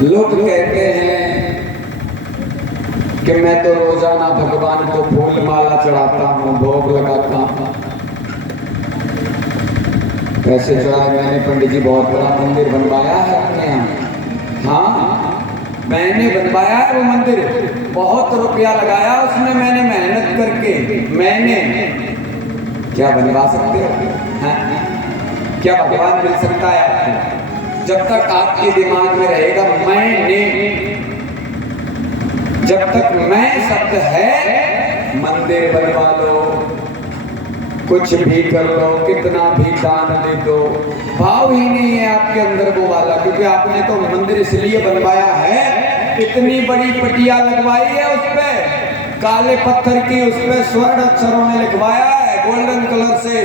लोग कहते हैं कि मैं तो रोजाना भगवान को फूल माला चढ़ाता हूँ, भोग लगाता हूँ। पैसे चढ़ाए मैंने, पंडित जी बहुत बड़ा मंदिर बनवाया है अपने यहाँ। हाँ, मैंने बनवाया है वो मंदिर, बहुत रुपया लगाया उसमें मैंने, मेहनत करके। मैंने क्या बनवा सकते हो? हाँ? क्या भगवान मिल सकता है आपको? जब तक आपके दिमाग में रहेगा मैंने, जब तक मैं शब्द है, मंदिर बनवा लो, कुछ भी कर लो, कितना भी दान दे दो, भाव ही नहीं है आपके अंदर वो वाला। क्योंकि आपने तो मंदिर इसलिए बनवाया है, इतनी बड़ी पटिया लगवाई है उस पे, काले पत्थर की, उस पे स्वर्ण अक्षरों में लिखवाया है गोल्डन कलर से।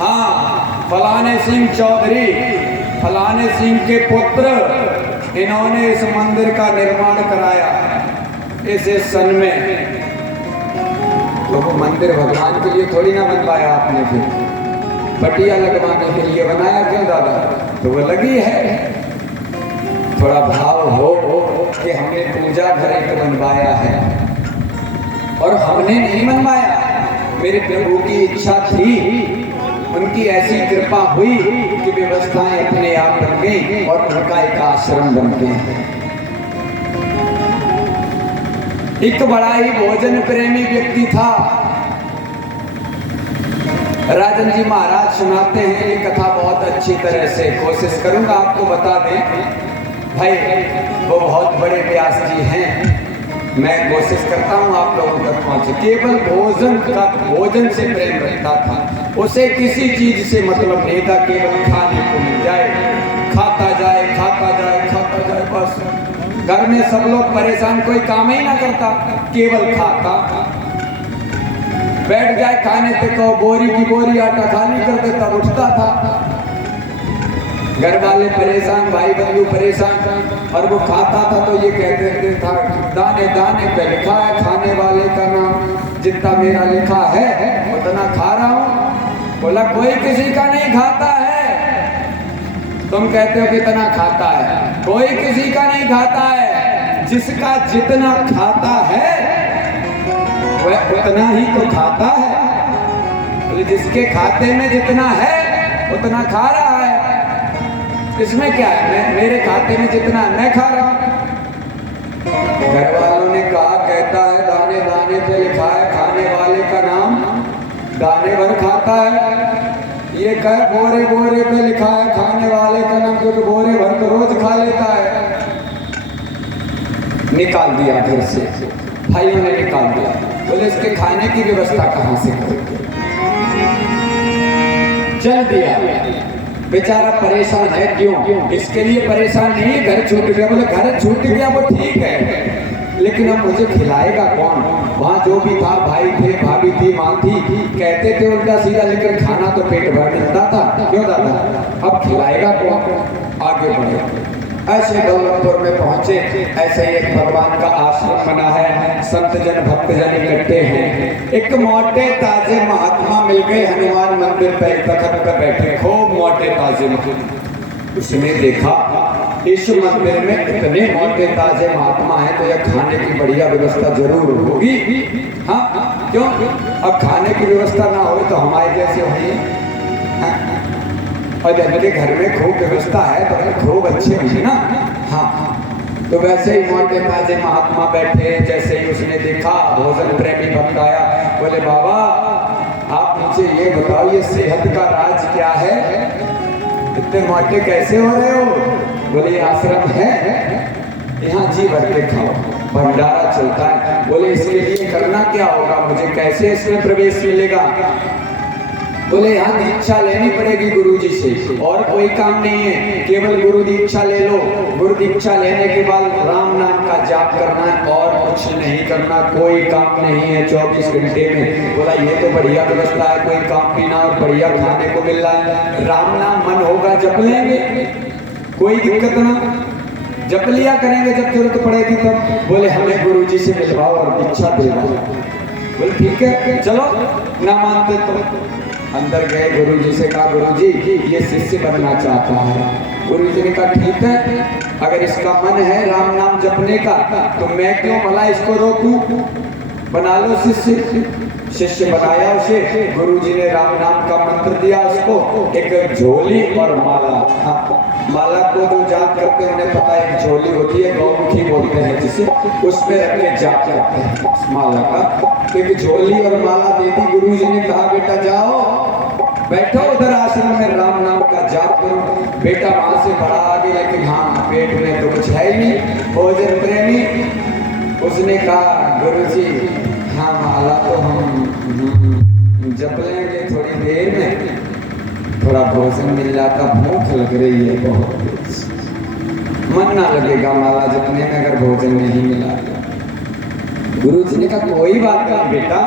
हाँ, फलाने सिंह चौधरी, फलाने सिंह के पुत्र, इन्होंने इस मंदिर का निर्माण कराया इस सन में। तो वो मंदिर भगवान के लिए थोड़ी ना बनवाया आपने, फिर पटिया लगवाने के लिए बनाया क्यों दादा? तो वो लगी है। थोड़ा भाव हो कि हमने पूजा घर एक बनवाया है और हमने नहीं बनवाया, मेरे प्रभु की इच्छा थी, उनकी ऐसी कृपा हुई कि व्यवस्थाएं अपने आप बन गई और उनका एक आश्रम बन गया। एक बड़ा ही भोजन प्रेमी व्यक्ति था। राजन जी महाराज सुनाते हैं ये कथा बहुत अच्छी तरह से, कोशिश करूंगा आपको बता दें। भाई वो बहुत बड़े व्यास जी हैं, मैं कोशिश करता हूँ आप लोगों तक पहुंचे। केवल भोजन का, भोजन से प्रेम रखता था, उसे किसी चीज से मतलब नहीं था, केवल खाने को मिल जाए, खाता जाए खाता जाए खाता जाए बस। घर में सब लोग परेशान, कोई काम ही ना करता, केवल खाता। बैठ जाए खाने पे कहो बोरी की बोरी आटा खाली कर देता, उठता था। घर वाले परेशान, भाई बंधु परेशान, और वो खाता था तो ये कहते था दाने दाने पे लिखा है खाने वाले का नाम, जितना मेरा लिखा है उतना खा रहा हूँ। बोला कोई किसी का नहीं खाता है, तुम कहते हो कितना खाता है, कोई किसी का नहीं खाता है, जिसका जितना खाता है वह उतना ही तो खाता है। बोले जिसके खाते में जितना है उतना खा रहा है, इसमें क्या है, मेरे खाते में जितना मैं खा रहा हूं। घर वालों ने कहा, कहता है दाने दाने पे लिखा है खाने वाले का नाम, दाने भर खाता है। ये कह बोरे बोरे पे लिखा है खाने वाले का नाम, क्योंकि बोरे भर तो रोज खा लेता है। निकाल दिया घर से, भाइयों ने निकाल दिया। बोले इसके खाने की व्यवस्था कहां से करेंगे? चल दिया, बेचारा परेशान है। क्यों? इसके लिए परेशान नहीं है, घर छूट गया। बोले घर छूट गया वो ठीक है, लेकिन अब मुझे खिलाएगा कौन? वहाँ जो भी था, भाई थे, भाभी थी, माँ थी, कहते थे उल्टा सीधा, लेकिन खाना तो पेट भर मिलता था। क्यों दादा? अब खिलाएगा कौन? आगे बढ़े, ऐसे दौलतपुर में पहुंचे। ऐसे ही एक भगवान का आश्रम बना है, संत जन भक्त जन इकट्ठे हैं। एक मोटे ताजे महात्मा मिल गए हनुमान मंदिर पर तखत पर बैठे, खूब मोटे ताजे महात्मा। उसने देखा इस मंदिर में इतने मोटे ताजे महात्मा हैं तो यह खाने की बढ़िया व्यवस्था जरूर होगी। हाँ, क्यों? अब खाने की व्यवस्था ना हो तो हमारे जैसे होंगे, और जिनके घर में खूब व्यवस्था है तो खूब अच्छे होंगे ना। हाँ, तो वैसे ही मोटे ताजे महात्मा बैठे। जैसे ही उसने देखा भोजन प्रेमी भक्त आया, बोले बाबा आप मुझे ये बताओ, ये सेहत का राज क्या है? इतने मोटे कैसे हो रहे हो? बोले आश्रम है, यहाँ जी भर के खाओ, भंडारा चलता है। बोले इसके लिए करना क्या होगा, मुझे कैसे इसमें प्रवेश मिलेगा? बोले यहाँ दीक्षा लेनी पड़ेगी गुरु जी से, और कोई काम नहीं है, केवल गुरु दीक्षा ले लो। गुरु दीक्षा लेने के बाद राम नाम का जाप करना है और कुछ नहीं करना, कोई काम नहीं है 24 घंटे में। बोला ये तो बढ़िया व्यवस्था है, कोई काम पीना और बढ़िया खाने को मिल रहा है। राम नाम मन होगा जप लेंगे, कोई दिक्कत ना, जप लिया करेंगे जब जरूरत पड़ेगी तब। बोले हमें गुरु जी से मिलवाओ और दीक्षा दिलवाओ। बोले ठीक है चलो, ना मानते तो अंदर गए, गुरु जी से कहा गुरु जी ये शिष्य बनना चाहता है। गुरु जी ने कहा ठीक है, अगर इसका मन है राम नाम जपने का तो मैं क्यों भला इसको रोकूं? बना लो शिष्य। शिष्य बनाया उसे, गुरुजी ने राम नाम का मंत्र दिया उसको, एक झोली और माला। हाँ, माला को जो जाप करते हैं उन्हें पता है, एक झोली होती है, गौमुखी बोलते हैं जिसे, उसमें रख के जाप करते हैं उस माला का। तो एक झोली और माला दे दी। गुरुजी ने कहा बेटा जाओ बैठो उधर आश्रम में, राम नाम का जाप करो। बेटा वहां से बड़ा आगे, लेकिन हाँ पेट में तो कुछ है ही नहीं, भोजन प्रेमी। उसने कहा गुरुजी हाँ माला तो हम जप लेंगे थोड़ी देर में, थोड़ा भोजन मिल जाता, भूख लग रही है बहुत, मन ना लगेगा माला जपने में अगर भोजन नहीं मिला। गुरुजी ने कहा कोई बात नहीं बेटा,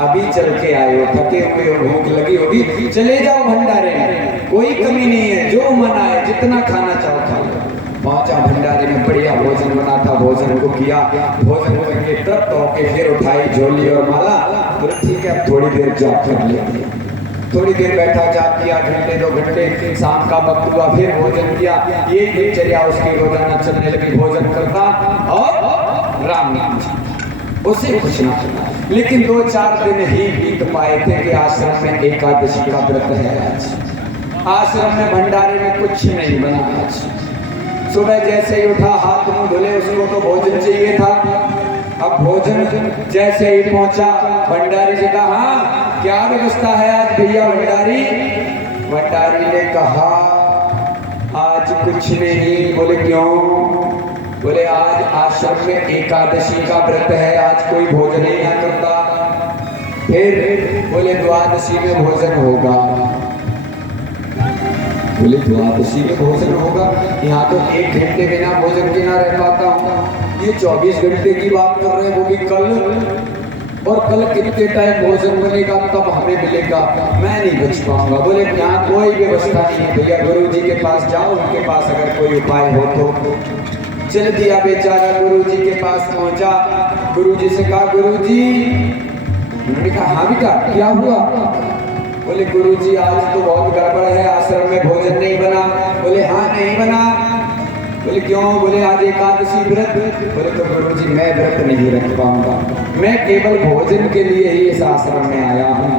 अभी चल के आए हो, थके हुए हो, भूख लगी होगी, चले जाओ भंडारे में, कोई कमी नहीं है, जो मन आए जितना खाना चाहो खा लो। पहुंचा भंडारे में, बढ़िया भोजन बना था, भोजन को किया, भोजन करके तृप्त होके फिर उठाई झोली और माला। तो ठीक है अब थोड़ी देर जाप कर लेते हैं। थोड़ी देर बैठा, जाप किया, घंटे 2 घंटे, शाम का वक्त हुआ, फिर भोजन किया। ये दिनचर्या उसकी रोजाना चलने लगी, भोजन करता और राम नाम उसे कुछ ना करना। लेकिन 2-4 दिन ही बीत पाए थे कि आश्रम में एकादशी का व्रत है आज। आश्रम में भंडारे में कुछ नहीं बना आज। सुबह जैसे ही उठा, हाथ मुंह धुले, उसको तो भोजन चाहिए था। अब भोजन जैसे ही पहुंचा, भंडारी से कहा हाँ क्या व्यवस्था है आज भैया भंडारी? भंडारी ने कहा आज कुछ नहीं। बोले क्यों? बोले आज आश्रम में एकादशी का व्रत है, आज कोई भोजन ही ना करता। फिर बोले द्वादशी में भोजन होगा। बोले द्वादशी में भोजन होगा? यहाँ तो 1 घंटे बिना भोजन के ना रह पाता हूँ, ये 24 घंटे की बात कर रहे हैं, वो भी कल। और कल कितने टाइम भोजन बनेगा, तब हमें मिलेगा, मैं नहीं बच पाऊंगा। बोले यहाँ कोई व्यवस्था नहीं है भैया, गुरुजी के पास जाओ, उनके पास अगर कोई उपाय हो तो। चल दिया बेचारा, गुरुजी के पास पहुंचा। गुरुजी से कहा गुरुजी, उन्होंने कहा हाँ बेटा क्या हुआ? बोले गुरुजी आज तो बहुत गड़बड़ है, आश्रम में भोजन नहीं बना। बोले हाँ नहीं बना। बोले क्यों? बोले आज एकादशी व्रत। बोले तो गुरुजी मैं व्रत नहीं रख पाऊंगा, मैं केवल भोजन के लिए ही इस आश्रम में आया हूँ,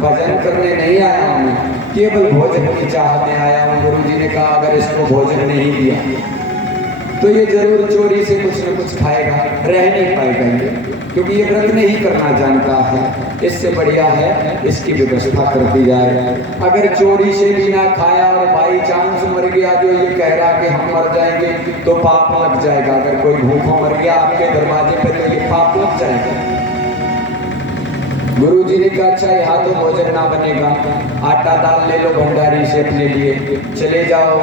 भजन करने नहीं आया हूँ, केवल भोजन की चाह में आया हूँ। गुरुजी ने कहा अगर इसको भोजन नहीं दिया तो ये जरूर चोरी से कुछ न कुछ खाएगा, रह नहीं पाएगा ये, क्योंकि ये व्रत नहीं करना जानता है। इससे बढ़िया है इसकी व्यवस्था कर दी जाए। अगर चोरी से भी ना खाया और बाई चांस मर गया, जो ये कह रहा कि हम मर जाएंगे, तो पाप लग जाएगा। अगर कोई भूखा मर गया आपके दरवाजे पे तो ये पाप लग जाएगा। गुरुजी ने कहा अच्छा यहाँ तो भोजन ना बनेगा, आटा दाल ले लो भंडारी से अपने लिए, चले जाओ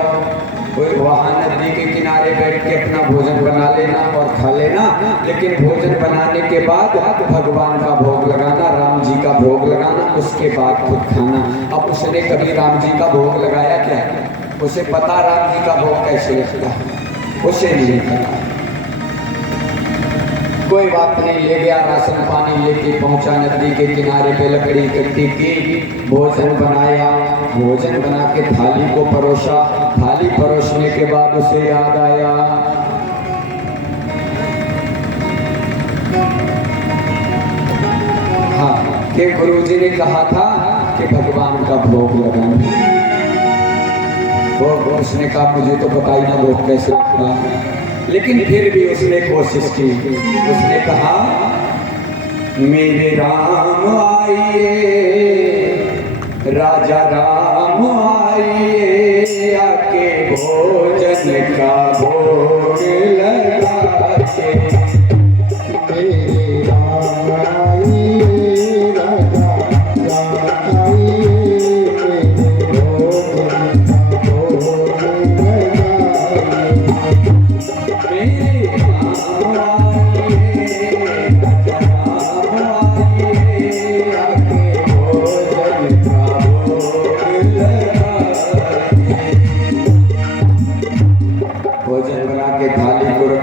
वहाँ नदी के किनारे बैठ के अपना भोजन बना लेना और खा लेना। लेकिन भोजन बनाने के बाद भगवान का भोग लगाना, राम जी का भोग लगाना, उसके बाद खुद खाना। अब उसने कभी राम जी का भोग लगाया क्या? उसे पता राम जी का भोग कैसे लगता है? उसे नहीं पता। कोई बात नहीं, ले गया राशन पानी लेके पहुंचा नदी के किनारे पे, लकड़ी इकट्ठी की, भोजन बनाया, भोजन बना के थाली को परोसा। थाली परोसने के बाद उसे याद आया हाँ कि गुरुजी ने कहा था कि भगवान का भोग लगाना। वो उसने कहा मुझे तो पता ही ना भोग कैसे लगता, लेकिन फिर भी उसने कोशिश की। उसने कहा मेरे राम आइए, राजा राम आइए, आके भोजन का भोग लगा के। मेरे राम आइए, राजा राम आइए, भोजन का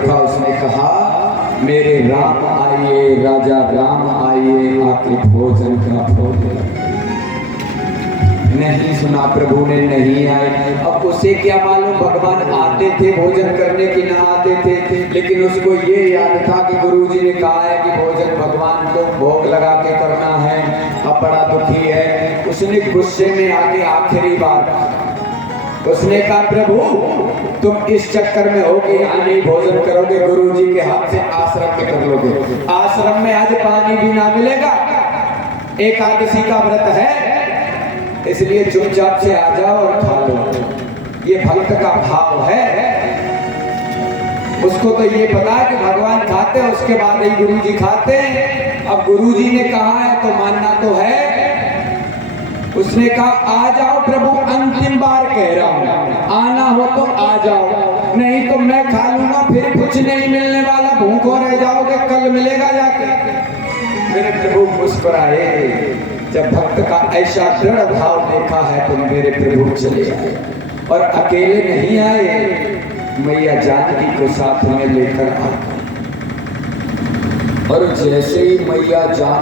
भोग मेरे राम आइए, राजा राम आइए, आके भोजन का भोग। नहीं सुना प्रभु ने, नहीं आए। अब उस उसे क्या मालूम भगवान आते थे भोजन करने की ना आते थे, लेकिन उसको ये याद था कि गुरुजी ने कहा है कि भोजन भगवान को भोग लगा के करना है। अब बड़ा दुखी है, उसने गुस्से में आके आखिरी बार उसने कहा प्रभु तुम इस चक्कर में हो कि यहाँ नहीं भोजन करोगे, गुरुजी के हाथ से आश्रम में कर लोगे। आश्रम में आज पानी भी ना मिलेगा, एकादशी का व्रत है, इसलिए चुपचाप से आ जाओ और खा लो। ये भक्त का भाव है। उसको तो ये पता है कि भगवान खाते हैं, उसके बाद ही गुरुजी खाते हैं। अब गुरुजी ने कहा है तो मानना तो है। उसने कहा आ जाओ प्रभु, अंतिम बार कह रहा हूं, आना हो तो आ जाओ, नहीं तो मैं खा लूंगा, फिर कुछ नहीं मिलने वाला, भूखो रह जाओगे, कल मिलेगा जाके। मेरे प्रभु मुस्कुराए। जब भक्त का ऐसा दृढ़ भाव देखा है तो मेरे प्रभु चले आए, और अकेले नहीं आए, मैया जानकी को साथ में लेकर आ गए। और जैसे ही मैया जान